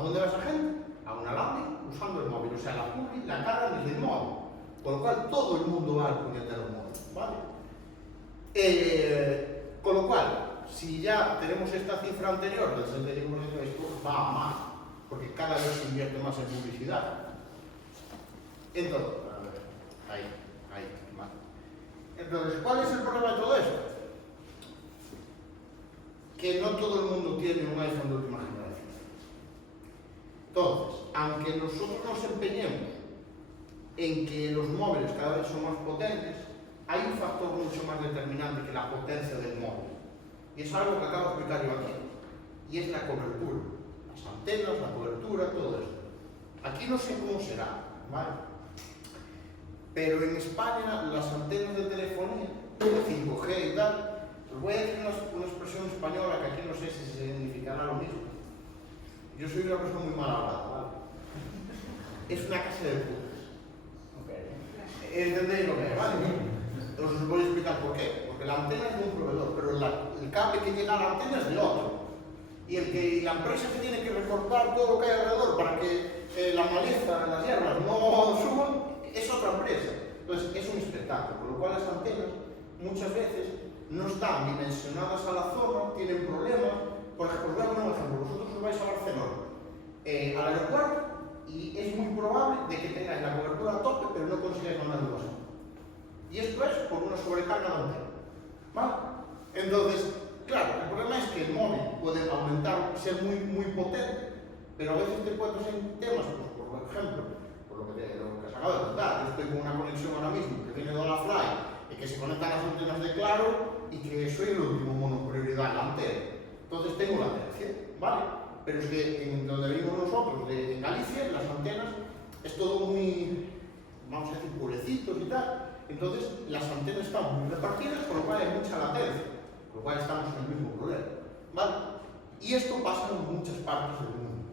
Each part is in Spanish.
¿A dónde va esa gente? A un alambre usando el móvil. O sea, la publi la cargan desde el móvil. Con lo cual, todo el mundo va al puñetero móvil, ¿vale? Con lo cual, si ya tenemos esta cifra anterior del 65% de esto, va a más, porque cada vez se invierte más en publicidad. Entonces, a ver, ahí, vale. Entonces, ¿cuál es el problema de todo esto? Que no todo el mundo tiene un iPhone de última generación. Entonces, aunque nosotros nos empeñemos en que los móviles cada vez son más potentes, hay un factor mucho más determinante que la potencia del móvil. Y es algo que acabo de explicar yo aquí. Y es la cobertura. Las antenas, la cobertura, todo esto. Aquí no sé cómo será, ¿vale? Pero en España las antenas de telefonía, de 5G y tal, os voy a decir una expresión española que aquí no sé si significará lo mismo. Yo soy una persona muy mal hablada, ¿vale? Es una casa de putas. ¿Entendéis lo que es? ¿Vale? Os voy a explicar por qué. Porque la antena es de un proveedor, pero el cable que llega a la antena es de otro. Y la empresa que tiene que recortar todo lo que hay alrededor para que la maleza, las hierbas no suban, es otra empresa. Entonces es un espectáculo, con lo cual las antenas muchas veces no están dimensionadas a la zona, tienen problemas. Por ejemplo, os voy a poner un ejemplo. Vosotros os vais a Barcelona, al aeropuerto, y es muy probable de que tengáis la cobertura a tope, pero no consigáis mandar un WhatsApp. Y esto es por una sobrecarga de antena, ¿vale? Entonces, claro, el problema es que el móvil puede aumentar, ser muy potente, pero a veces te puedes en temas, pues, por ejemplo, por lo que se acaba de contar. Yo estoy con una conexión ahora mismo que viene de Holafly y que se conectan las antenas de Claro y que soy el último monoprioridad en la antena. Entonces tengo latencia, ¿vale? Pero es que en donde vivimos nosotros, en Galicia, las antenas es todo muy, vamos a decir, puerecitos y tal. Entonces las antenas están muy repartidas, con lo cual hay mucha latencia, con lo cual estamos en el mismo problema, ¿vale? Y esto pasa en muchas partes del mundo.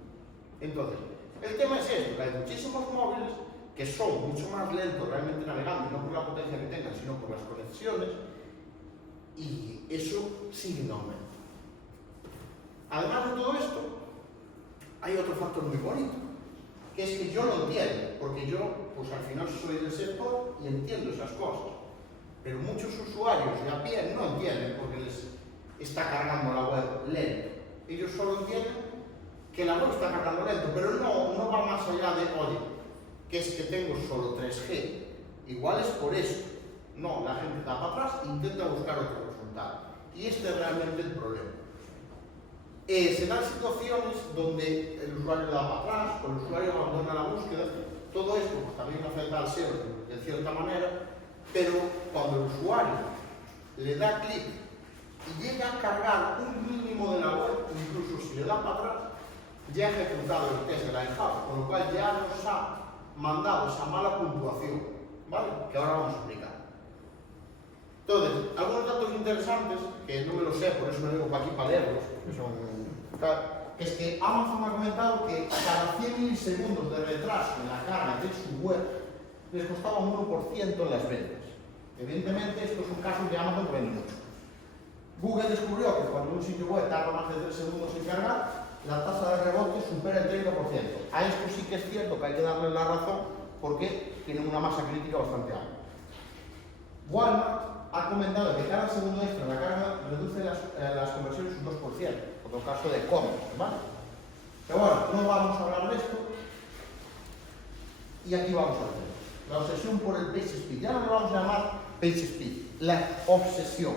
Entonces, el tema es esto, que hay muchísimos móviles que son mucho más lentos realmente navegando, no por la potencia que tengan, sino por las conexiones, y eso sigue en aumento. Además de todo esto, hay otro factor muy bonito, que es que yo lo entiendo, porque yo, pues al final soy del sector y entiendo esas cosas. Pero muchos usuarios de a pie no entienden porque les está cargando la web lento. Ellos solo entienden que la web está cargando lento, pero no va más allá de, oye, que es que tengo solo 3G. Igual es por eso. No, la gente da para atrás e intenta buscar otro resultado. Y este es realmente el problema. Se dan situaciones donde el usuario da para atrás, o el usuario abandona la búsqueda. Todo esto pues, también afecta al SEO de cierta manera, pero cuando el usuario le da clic y llega a cargar un mínimo de la web, incluso si le da para atrás, ya ha ejecutado el test de la ENJAP, con lo cual ya nos ha mandado esa mala puntuación, ¿vale? Que ahora vamos a explicar. Entonces, algunos datos interesantes, que no me los sé, por eso me vengo para aquí para leerlos, porque son... Es que Amazon ha comentado que cada 100 milisegundos de retraso en la carga de su web les costaba un 1% en las ventas. Evidentemente, esto es un caso de Amazon que vende mucho. Google descubrió que cuando un sitio web tarda más de 3 segundos en cargar, la tasa de rebote supera el 30%. A esto sí que es cierto que hay que darle la razón porque tienen una masa crítica bastante alta. Walmart ha comentado que cada segundo extra en la carga reduce las conversiones un 2%, otro caso de e-commerce, ¿vale? Pero bueno, no vamos a hablar de esto y aquí vamos a ver. La obsesión por el page speed, ya no lo vamos a llamar page speed, la obsesión,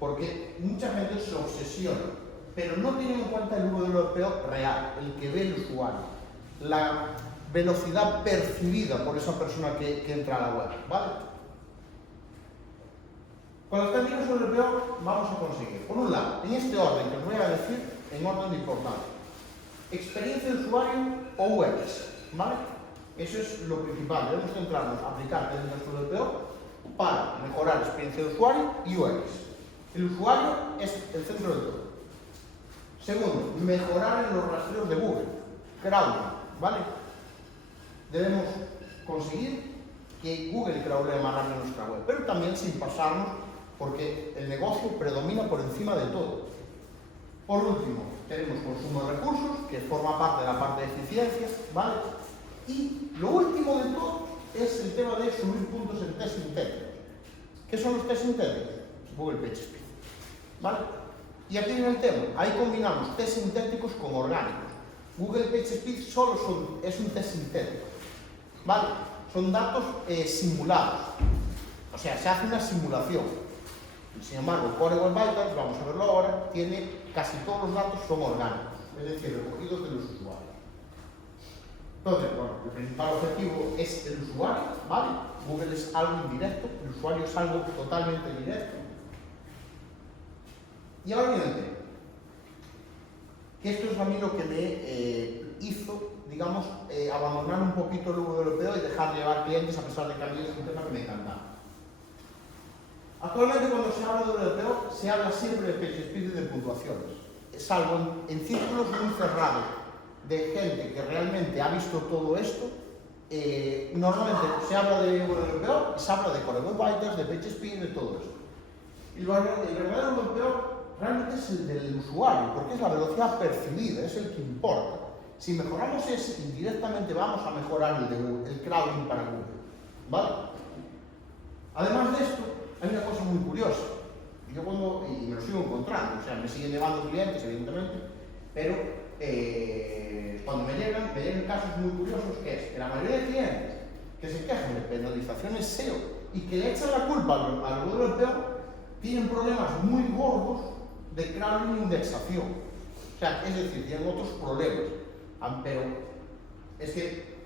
porque mucha gente se obsesiona, pero no tienen en cuenta el modelo europeo real, el que ve el usuario, la velocidad percibida por esa persona que entra a la web, ¿vale? Con los términos europeos vamos a conseguir, por un lado, en este orden que os voy a decir, en orden de importancia, experiencia de usuario o UX, ¿vale? Eso es lo principal, debemos centrarnos a aplicar términos europeos para mejorar la experiencia de usuario y UX. El usuario es el centro de todo. Segundo, mejorar en los rastreos de Google, crawling, ¿vale? Debemos conseguir que Google crawlee más rápido nuestra web, pero también sin pasarnos porque el negocio predomina por encima de todo. Por último, tenemos consumo de recursos, que forma parte de la parte de eficiencia, ¿vale? Y lo último de todo es el tema de subir puntos en test sintéticos. ¿Qué son los test sintéticos? Google PageSpeed, ¿vale? Y aquí viene el tema, ahí combinamos test sintéticos con orgánicos. Google PageSpeed solo es un test sintético, ¿vale? Son datos simulados, o sea, se hace una simulación. Sin embargo, Core Web Vitals, vamos a verlo ahora, tiene casi todos los datos son orgánicos, es decir, recogidos de los usuarios. Entonces, bueno, el principal objetivo es el usuario, ¿vale? Google es algo indirecto, el usuario es algo totalmente directo. Y ahora viene el tema, que esto es a mí lo que me hizo, digamos, abandonar un poquito el europeo y dejar de llevar clientes a pesar de que a mí es un tema que me encantaba. Actualmente, cuando se habla de europeo, se habla siempre de PageSpeed y de puntuaciones, salvo en círculos muy cerrados de gente que realmente ha visto todo esto. Normalmente se habla de europeo y se habla de Core Web Vitals, de PageSpeed, de todo esto. Y el verdadero europeo realmente es el del usuario, porque es la velocidad percibida, es el que importa. Si mejoramos ese, indirectamente vamos a mejorar el crawling para Google, ¿vale? Además de esto, hay una cosa muy curiosa. Yo y me lo sigo encontrando, o sea, me siguen llevando clientes, evidentemente, pero cuando me llegan casos muy curiosos, que es que la mayoría de clientes que se quejan de penalizaciones SEO y que le echan la culpa al Google europeo, tienen problemas muy gordos de crawling e indexación. O sea, es decir, tienen otros problemas. Pero es que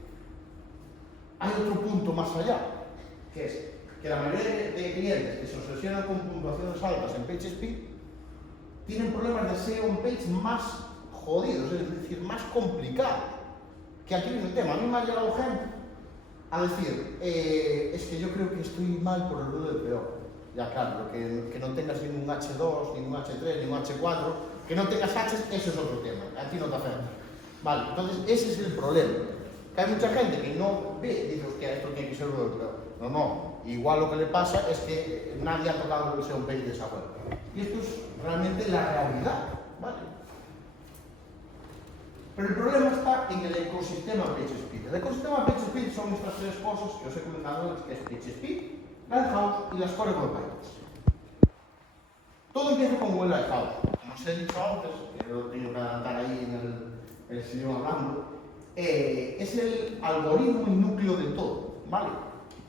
hay otro punto más allá, que es que la mayoría de clientes que se obsesionan con puntuaciones altas en PageSpeed tienen problemas de SEO en page más jodidos, es decir, más complicados. Que aquí viene el tema. A mí me ha llegado gente a decir, es que yo creo que estoy mal por el europeo. Ya claro, que no tengas ningún H2, ningún H3, ningún H4, que no tengas H, eso es otro tema, a ti no te afecta. Vale, entonces ese es el problema. Que hay mucha gente que no ve y dice, hostia, esto tiene que ser europeo. No, igual lo que le pasa es que nadie ha tocado el SEO page de esa web. Y esto es realmente la realidad, ¿vale? Pero el problema está en el ecosistema PageSpeed. El ecosistema PageSpeed son estas tres cosas que os he comentado antes, que es PageSpeed, Lighthouse y las Core Web Vitals. Todo empieza con Google Lighthouse. Como os he dicho antes, que lo tengo que adelantar ahí en el sillón hablando, es el algoritmo y núcleo de todo, ¿vale?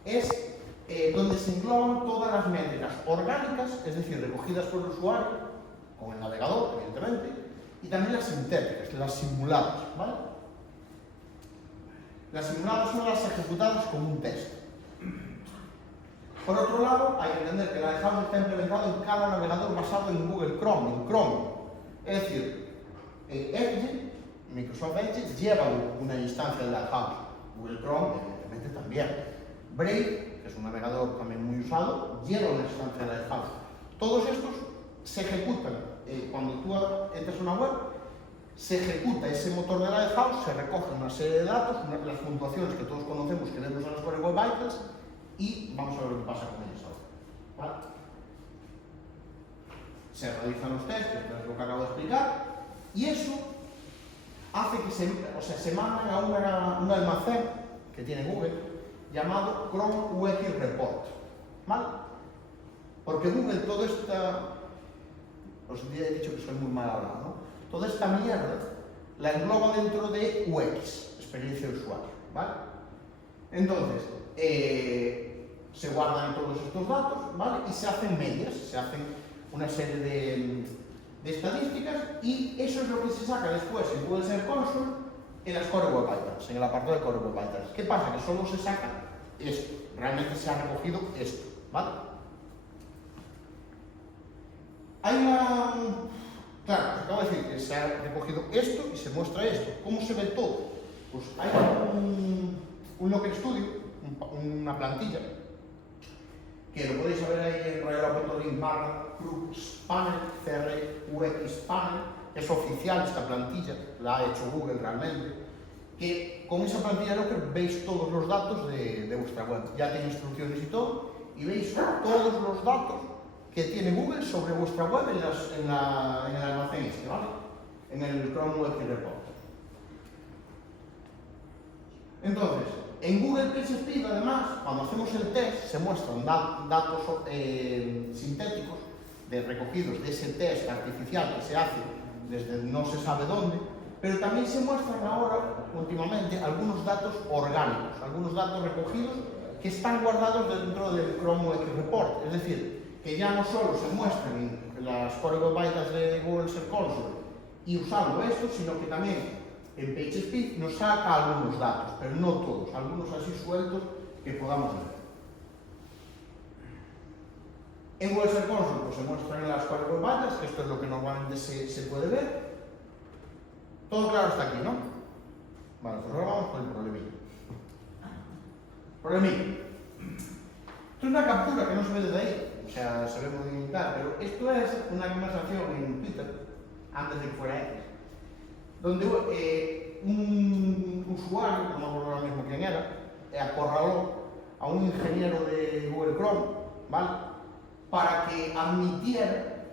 Es donde se engloban todas las métricas orgánicas, es decir, recogidas por el usuario, con el navegador, evidentemente, y también las sintéticas, las simuladas, ¿vale? Las simuladas son las ejecutadas con un test. Por otro lado, hay que entender que Lighthouse está implementado en cada navegador basado en Google Chrome, en Chrome. Es decir, Edge, Microsoft Edge, lleva una instancia de Lighthouse. Google Chrome, evidentemente, también. Brave, que es un navegador también muy usado, lleva una instancia de Lighthouse. Todos estos se ejecutan. Cuando tú entras a una web, se ejecuta ese motor de Lighthouse, se recoge una serie de datos, las puntuaciones que todos conocemos que vemos en las Core Web Vitals, y vamos a ver lo que pasa con ellos ahora, ¿vale? Se realizan los tests, que es lo que acabo de explicar, y eso hace que se manden a un almacén que tiene Google llamado Chrome UX Report, ¿vale? Porque Google todo esta, os he dicho que soy muy mal hablado, ¿no? Toda esta mierda la engloba dentro de UX, experiencia de usuario, ¿vale? Entonces, se guardan todos estos datos, ¿vale? Y se hacen medias, se hacen una serie de estadísticas, y eso es lo que se saca después en Google Search Console en las Core Web Vitals, en el apartado de Core Web Vitals. ¿Qué pasa? Que solo se saca esto, realmente se ha recogido esto, ¿vale? Hay una... Claro, os acabo de decir que se ha recogido esto y se muestra esto. ¿Cómo se ve todo? Pues hay un Looker Studio, una plantilla, que lo podéis ver ahí en rayuela.link/CRUX-Panel, CRUX-Panel, es oficial esta plantilla, la ha hecho Google realmente, que con esa plantilla Looker veis todos los datos de vuestra web. Ya tiene instrucciones y todo, y veis todos los datos que tiene Google sobre vuestra web en el almacén este, ¿vale? En el Chrome Web Report. Entonces, en Google PageSpeed, además, cuando hacemos el test, se muestran datos sintéticos recogidos de ese test artificial que se hace desde no se sabe dónde, pero también se muestran ahora, últimamente, algunos datos orgánicos, algunos datos recogidos que están guardados dentro del Chrome Web Report. Es decir, que ya no solo se muestran las core web vitals de Google Search Console y usando esto, sino que también en PageSpeed nos saca algunos datos, pero no todos, algunos así sueltos que podamos ver. En Google Search Console pues, se muestran las core web vitals, que esto es lo que normalmente se puede ver. Todo claro hasta aquí, ¿no? Vale, pues ahora vamos con el problemilla. Problemilla. Esto es una captura que no se ve desde ahí, o sea, se ve muy limitada, pero esto es una conversación en Twitter, antes de que fuera X, donde un usuario, no me acuerdo ahora mismo quién era, acorraló a un ingeniero de Google Chrome, ¿vale? Para que admitiera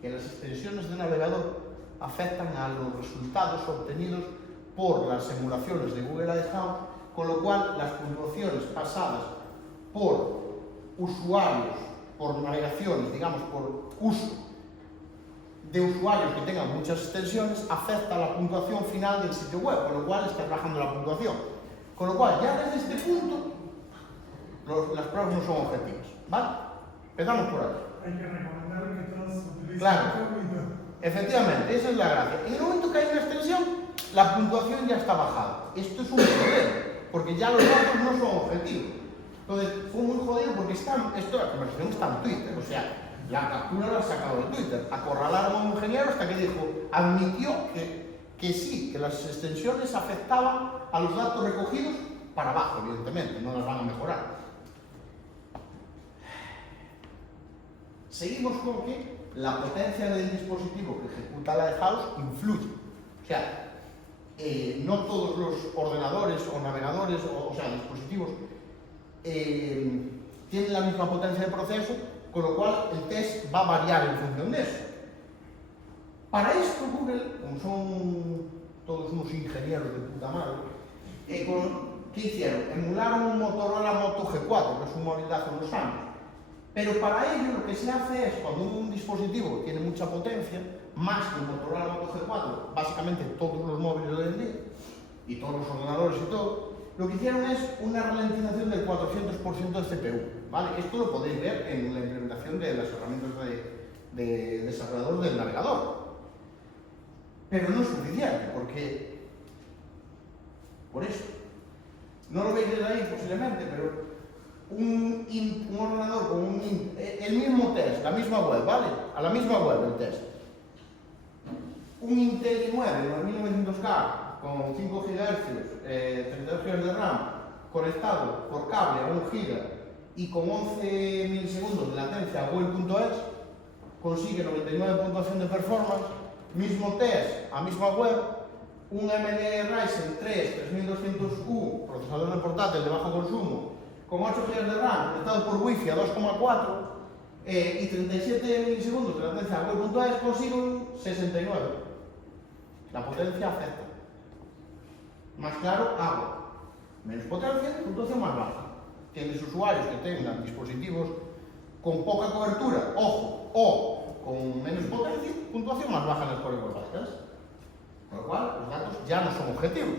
que las extensiones de navegador afectan a los resultados obtenidos por las emulaciones de Google Lighthouse, con lo cual las puntuaciones pasadas por usuarios, por navegaciones, digamos, por uso de usuarios que tengan muchas extensiones, afecta a la puntuación final del sitio web, con lo cual está bajando la puntuación. Con lo cual, ya desde este punto, las pruebas no son objetivas, ¿vale? Empezamos por ahí. Hay que recomendar que todos utilicen claro. el Windows. Efectivamente, esa es la gracia. En el momento que hay una extensión, la puntuación ya está bajada. Esto es un problema, porque ya los datos no son objetivos. Entonces, fue muy jodido porque la conversación está en Twitter, o sea, la captura la ha sacado de Twitter. Acorralaron a un ingeniero hasta que admitió que sí, que las extensiones afectaban a los datos recogidos para abajo, evidentemente, no las van a mejorar. Seguimos con que la potencia del dispositivo que ejecuta Lighthouse influye. O sea, no todos los ordenadores o navegadores, o sea, dispositivos, tienen la misma potencia de proceso, con lo cual el test va a variar en función de eso. Para esto Google, como son todos unos ingenieros de puta madre, ¿qué hicieron? Emularon un Motorola Moto G4, que es un móvil de hace unos años. Pero para ello lo que se hace es, cuando un dispositivo tiene mucha potencia, más que un Motorola Moto G4, básicamente todos los móviles de hoy en día, y todos los ordenadores y todo, lo que hicieron es una ralentización del 400% del CPU, ¿vale? Esto lo podéis ver en la implementación de las herramientas de desarrollador del navegador. Pero no es suficiente, porque... Por eso. No lo veis desde ahí posiblemente, pero un ordenador con el mismo test, la misma web, ¿vale? A la misma web el test. Un Intel i9 9900K con 5 GHz, 32 GB de RAM, conectado por cable a 1 GB y con 11 milisegundos de latencia a Google.es, consigue 99 puntuación de performance, mismo test a misma web, un AMD Ryzen 3 3200U, procesador de portátil de bajo consumo, con 8 GB de RAM, conectado por Wi-Fi a 2,4 y 37 milisegundos de latencia a Google.es, consigue un 69. La potencia afecta. Más claro, agua. Menos potencia, puntuación más baja. Tienes usuarios que tengan dispositivos con poca cobertura, ojo, o con menos potencia, puntuación más baja en el código de barras. Con lo cual, los datos ya no son objetivos.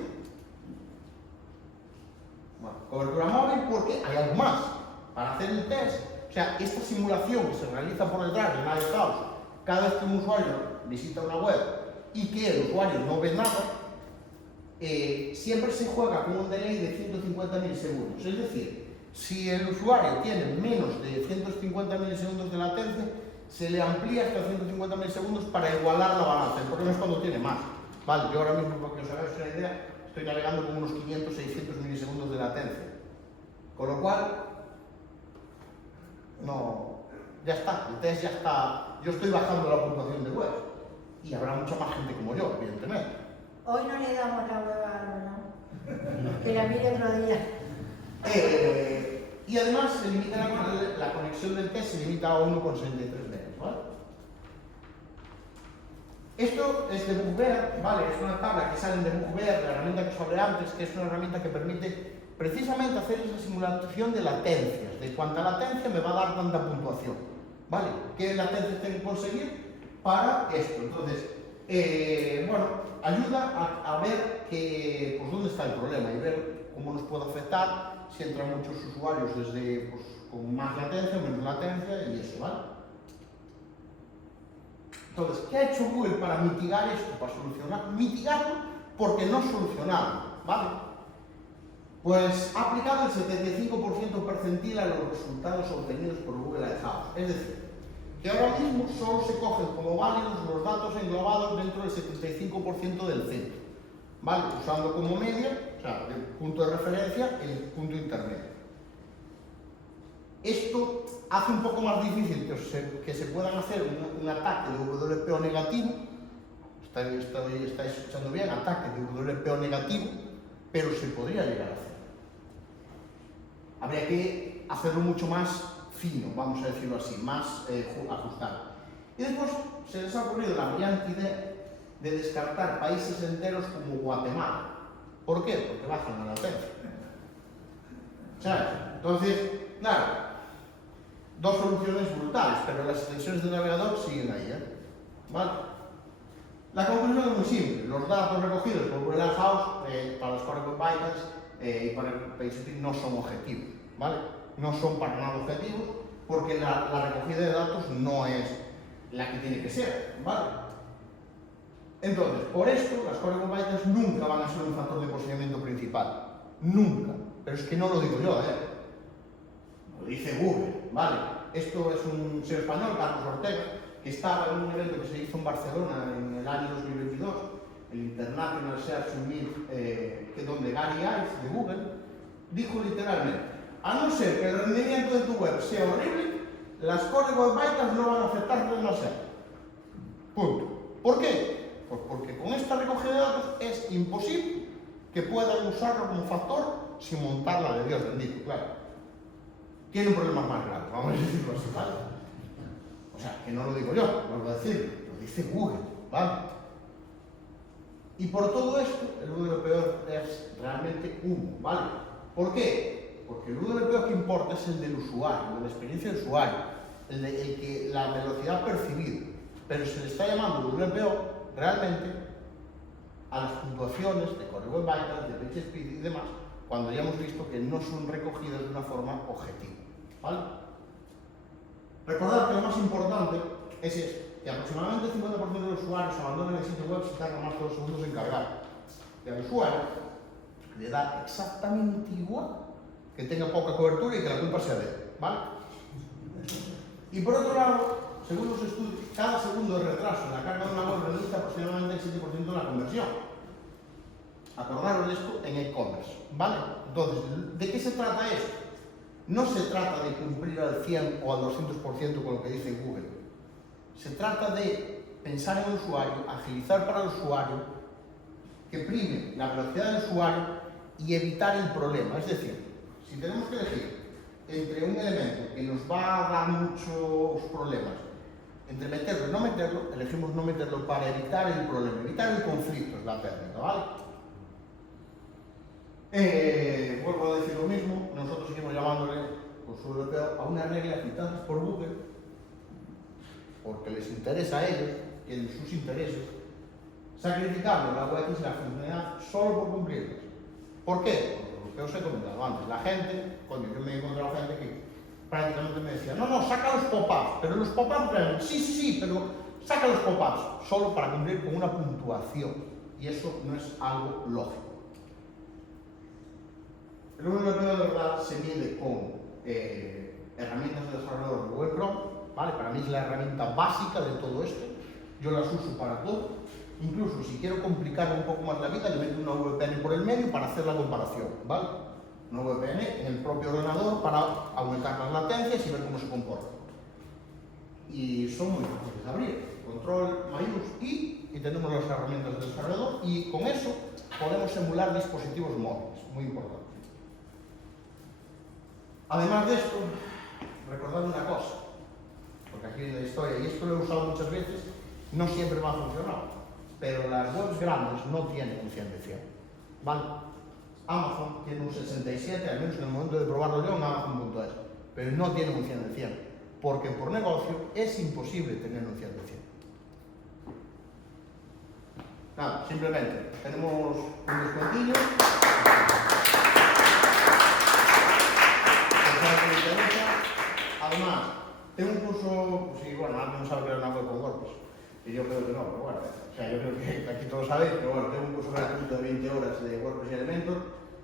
Bueno, cobertura móvil porque hay algo más. Para hacer el test, o sea, esta simulación que se realiza por detrás de Lighthouse, cada vez que un usuario visita una web y que el usuario no ve nada, siempre se juega con un delay de 150 milisegundos. Es decir, si el usuario tiene menos de 150 milisegundos de latencia, se le amplía hasta 150 milisegundos para igualar la balanza. El problema es cuando tiene más. Vale, yo ahora mismo, para que os hagáis una idea, estoy navegando con unos 500-600 milisegundos de latencia. Con lo cual, no, ya está, el test ya está. Yo estoy bajando la puntuación de web. Y habrá mucha más gente como yo, evidentemente. Hoy no le damos la web a Álvaro, ¿no? Que la mire otro día. Y además se limita la conexión del test se limita a 1,63 megas, ¿vale? Esto es de BugBear, ¿vale? Es una tabla que sale de BugBear, la herramienta que os hablé antes, que es una herramienta que permite precisamente hacer esa simulación de latencias, de cuánta latencia me va a dar tanta puntuación, ¿vale? ¿Qué latencia tengo que conseguir para esto? Entonces, bueno, ayuda a ver pues, dónde está el problema y ver cómo nos puede afectar si entran muchos usuarios desde pues, con más latencia, menos latencia y eso, ¿vale? Entonces, ¿qué ha hecho Google para mitigar esto, para solucionar? Mitigarlo porque no solucionarlo, ¿vale? Pues ha aplicado el 75% percentil a los resultados obtenidos por Google Ad House. Es decir, que ahora mismo solo se cogen como válidos los datos englobados dentro del 75% del centro, ¿vale? Usando como media, o sea, el punto de referencia, el punto intermedio. Esto hace un poco más difícil que se puedan hacer un ataque de WPO negativo. Estáis escuchando bien, ataque de WPO negativo, pero se podría llegar a hacer. Habría que hacerlo mucho más fino, vamos a decirlo así, más ajustado. Y después se les ha ocurrido la brillante idea de descartar países enteros como Guatemala. ¿Por qué? Porque bajan la latencia. ¿Sabes? Entonces, claro, dos soluciones brutales, pero las extensiones de navegador siguen ahí, ¿vale? La conclusión es muy simple. Los datos recogidos por Google Ad House para los Core Web Vitals y para el PageSpeed no son objetivos, ¿vale? No son para nada objetivos porque la recogida de datos no es la que tiene que ser, ¿vale? Entonces, por esto, las Core Web Vitals nunca van a ser un factor de posicionamiento principal. Nunca. Pero es que no lo digo yo, lo dice Google, ¿vale? Esto es un señor español, Carlos Ortega, que estaba en un evento que se hizo en Barcelona en el año 2022, el International Search Summit, que donde Gary Ives de Google dijo literalmente: a no ser que el rendimiento de tu web sea horrible, las Core Web Vitals no van a afectar demasiado. Punto. ¿Por qué? Pues porque con esta recogida de datos es imposible que puedan usarlo como factor sin montarla de Dios bendito, claro. Tiene un problema más grave, vamos a decirlo así, ¿vale? O sea, que no lo digo yo, vuelvo a decir, lo dice Google, ¿vale? Y por todo esto, el WPO es realmente humo, ¿vale? ¿Por qué? Porque el WPO que importa es el del usuario, de la experiencia del usuario, el que la velocidad percibida, pero se le está llamando WPO realmente a las puntuaciones de Core Web Vitals, de PageSpeed y demás, cuando ya hemos visto que no son recogidas de una forma objetiva, ¿vale? Recordad que lo más importante es esto, que aproximadamente el 50% de los usuarios abandonan el sitio web si tardan más de 2 segundos en cargar. Y al usuario le da exactamente igual que tenga poca cobertura y que la culpa sea de él, ¿vale? Y por otro lado, según los estudios, cada segundo de retraso en la carga de una web reduce aproximadamente el 7% de la conversión. Acordaros de esto en e-commerce, ¿vale? Entonces, ¿de qué se trata esto? No se trata de cumplir al 100 o al 200% con lo que dice Google. Se trata de pensar en el usuario, agilizar para el usuario, que prime la velocidad del usuario y evitar el problema. Es decir, si tenemos que elegir entre un elemento que nos va a dar muchos problemas, entre meterlo y no meterlo, elegimos no meterlo para evitar el problema, evitar el conflicto, es la técnica, ¿vale? Vuelvo a decir lo mismo, nosotros seguimos llamándole consumo europeo a una regla citada por Google, porque les interesa a ellos, y en sus intereses, sacrificando la UX y la funcionalidad solo por cumplirlas. ¿Por qué? Porque lo que os he comentado antes, la gente, coño, yo me he encontrado gente que prácticamente me decía, no, saca los pop-ups, pero los pop-ups, sí, pero saca los pop-ups, solo para cumplir con una puntuación, y eso no es algo lógico. El WPO de verdad se mide con herramientas de desarrollador de Google Chrome, ¿vale? Para mí es la herramienta básica de todo esto, yo las uso para todo, incluso si quiero complicar un poco más la vida, le meto una VPN por el medio para hacer la comparación, ¿vale? Una VPN en el propio ordenador para aumentar las latencias y ver cómo se comporta. Y son muy fáciles de abrir, control mayús y tenemos las herramientas de desarrollador y con eso podemos emular dispositivos móviles, muy importante. Además de esto, recordad una cosa, porque aquí viene la historia, y esto lo he usado muchas veces, no siempre me ha funcionado, pero las webs grandes no tienen un 100 de 100, ¿vale? Amazon tiene un 67, al menos en el momento de probarlo yo en Amazon.es, pero no tiene un 100 de 100, porque por negocio es imposible tener un 100 de 100. Nada, simplemente, tenemos un descuentillo. Además, tengo un curso, pues sí, bueno, alguien no sabe que era una web con WordPress, y yo creo que no, pero bueno, o sea, yo creo que aquí todos sabéis, pero bueno, tengo un curso gratuito de 20 horas de WordPress y Elementor,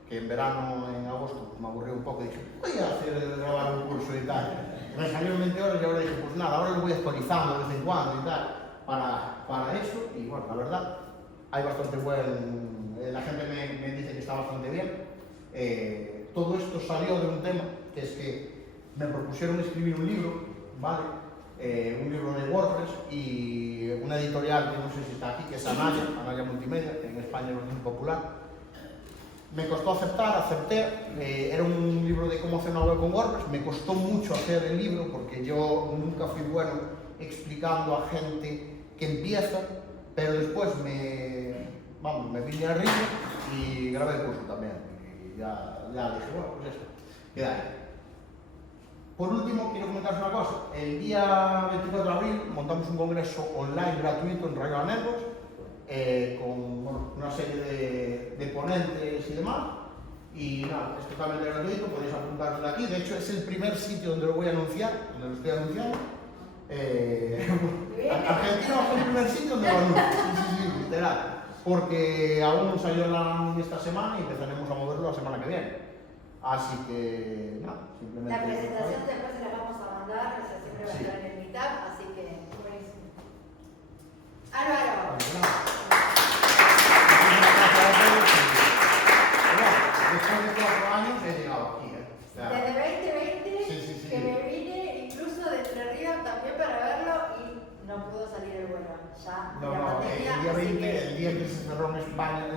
que en verano, en agosto, pues me aburrí un poco y dije, voy a hacer grabar un curso y tal. Me salieron 20 horas y ahora dije, pues nada, ahora lo voy actualizando de vez en cuando y tal, para eso, y bueno, la verdad, hay bastante buen, la gente me dice que está bastante bien. Todo esto salió de un tema, que es que me propusieron escribir un libro, ¿vale? Un libro de WordPress y una editorial que no sé si está aquí, que es Anaya Multimedia, que en España es muy popular. Me costó aceptar, acepté, era un libro de cómo hacer una web con WordPress, me costó mucho hacer el libro porque yo nunca fui bueno explicando a gente que empieza, pero después me vine arriba y grabé el curso también, y ya dije, bueno, pues esto, queda ahí. Por último, quiero comentaros una cosa. El día 24 de abril montamos un congreso online gratuito en Rayo Networks con bueno, una serie de ponentes y demás. Y nada, es totalmente gratuito, podéis apuntaros de aquí. De hecho, es el primer sitio donde lo voy a anunciar, donde lo estoy anunciando. Argentina va a ser el primer sitio donde lo anuncio. Sí, literal. Porque aún salió esta semana y empezaremos a moverlo la semana que viene. Así que, nada, simplemente... La presentación después se la vamos a mandar, o sea, siempre va a Sí. estar en el meetup, así que buenísimo. Álvaro. Después de 4 años he llegado aquí, O sea, Desde 2020, sí. que me vine incluso de Entre Ríos también para verlo y no pudo salir el vuelo. Ya, no, la el pandemia, día así 20, que- el día que se cerró en España,